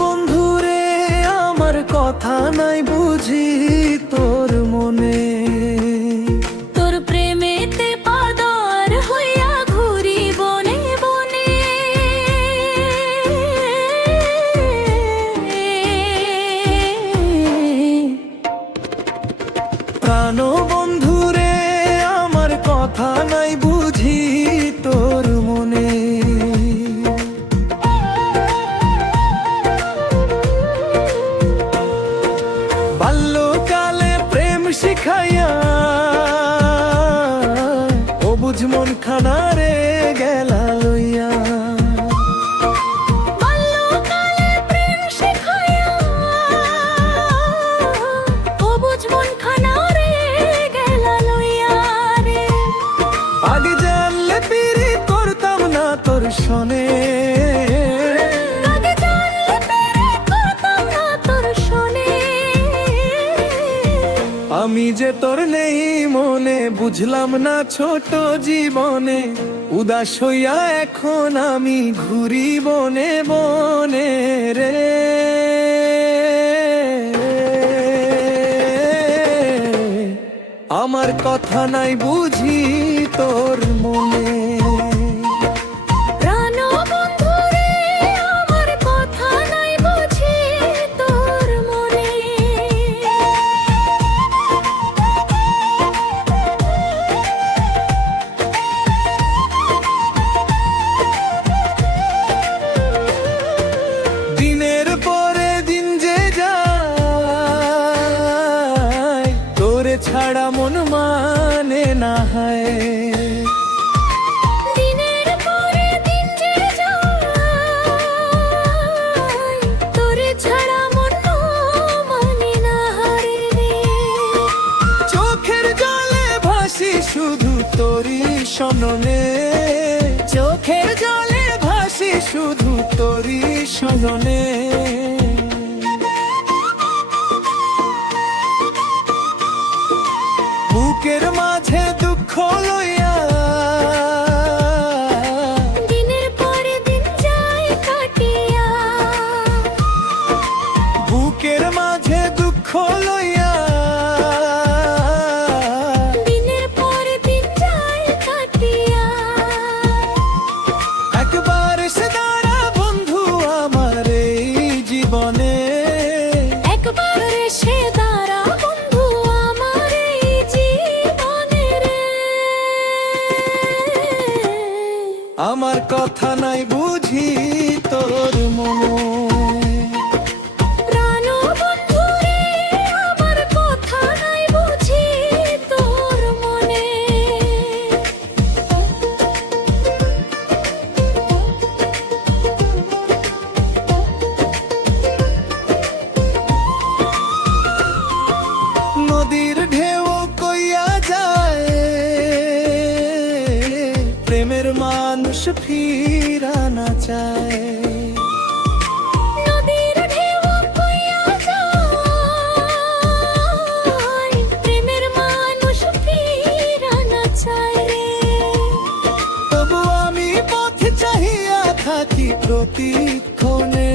বন্ধুরে আমার কথা নাই বুঝি তোর মনে, তোর প্রেমেতে পাগল হইয়া ঘুরি বনে বনে। প্রাণ বন্ধুরে আমার কথা নাই বুঝি তোর মনে। বাল্যকালে প্রেম শিখাইয়া অবুঝ মন খানা রে গেলা লইয়া। বাল্যকালে প্রেম শিখাইয়া অবুঝ মন খানা রে গেলা লইয়া রে। আগে জানলে পিরি করতাম না তোর শনে, আগে জানলে পিরি করতাম না তোর শনে। আমি যে তোর নেই মনে বুঝলাম না ছোট জীবনে। উদাস হইয়া এখন আমি ঘুরি বনে বনে রে। আমার কথা নাই বুঝি তোর মনে। প্রাণ বন্ধুরে আমার কথা নাই বুঝি তোর মনে। দিনের পরে দিন যে যায় তোরে ছাড়া মন মানে না হয়। দিনের পরে দিন যে যায় তোরে ছাড়া মন মানে না হারে রে। চোখের জলে ভাসি শুধু তোরই সননে, চোখের জলে ভাসি শুধু তোরই সননে। বুকের মাঝে দুঃখ লইয়া দিনের পরে দিন যায় কাটিয়া। বুকের মাঝে দুঃখ লইয়া দিনের পরে দিন যায় কাটিয়া। একবার সে দাঁড়া বন্ধু আমার এই জীবনে, একবার এসে দাঁড়া বন্ধু আমার এই জীবনে রে। আমার কথা নাই বুঝি তোর মনে। প্রাণ বন্ধুরে আমার কথা নাই বুঝি তোর মনে। নদীর ঢেউ কইয়া যায় প্রেমের মানুষ ফিরা না চায়। নদীর ঢেউ কইয়া যায় প্রেমের মানুষ ফিরা না চায় রে। তবু আমি পথ চাহিয়া থাকি প্রতিক্ষণে,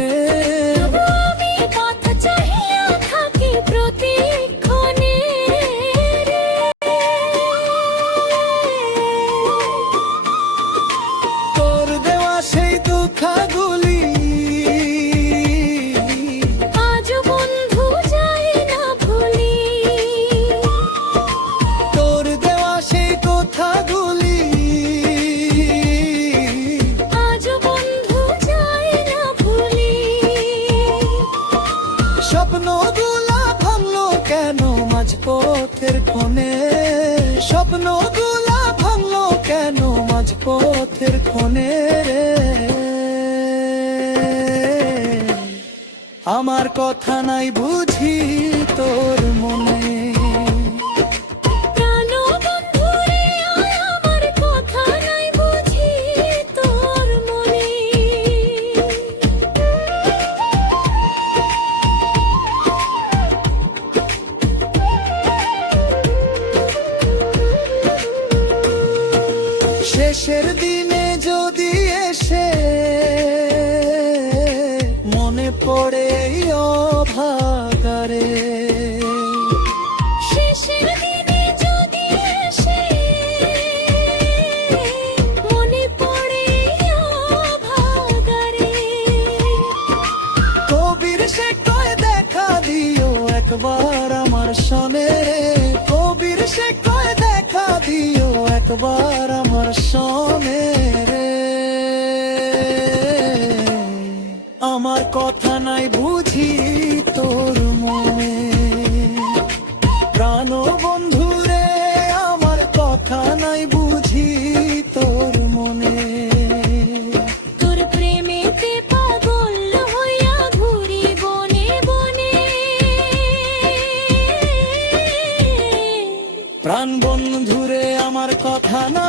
তবু আমি পথ চাহিয়া থাকি প্রতিক্ষণে রে। তোর দেওয়া সেই দুঃখগুলি আজ বন্ধু যাই না ভুলি। তোর দেওয়া সেই কথাগুলি আজ বন্ধু যাই না ভুলি। স্বপ্নগুলা ভাঙলো কেন মাঝপথের ক্ষণে, স্বপ্নগুলা ভাঙলো কেন মাঝপথের ক্ষণে রে। আমার কথা নাই বুঝি তোর মনে। প্রাণ বন্ধুরে আমার কথা নাই বুঝি তোর মনে। শেষের দিনে যদি এসে মনে পড়ে এই অভাগারে। শেষের দিনে যদি এসে মনে পড়ে অভাগারে। কবির সে কয় দেখা দিও একবার আমার সনে, কবির সে কয় দেখা দিও একবার আমার সনে রে। আমার কথা নাই বুঝি তোর মনে, প্রাণ বন্ধু রে আমার কথা নাই বুঝি তোর মনে। তোর প্রেমেতে পাগল হইয়া ঘুরি বনে বনে। প্রাণ বন্ধু রে আমার কথা না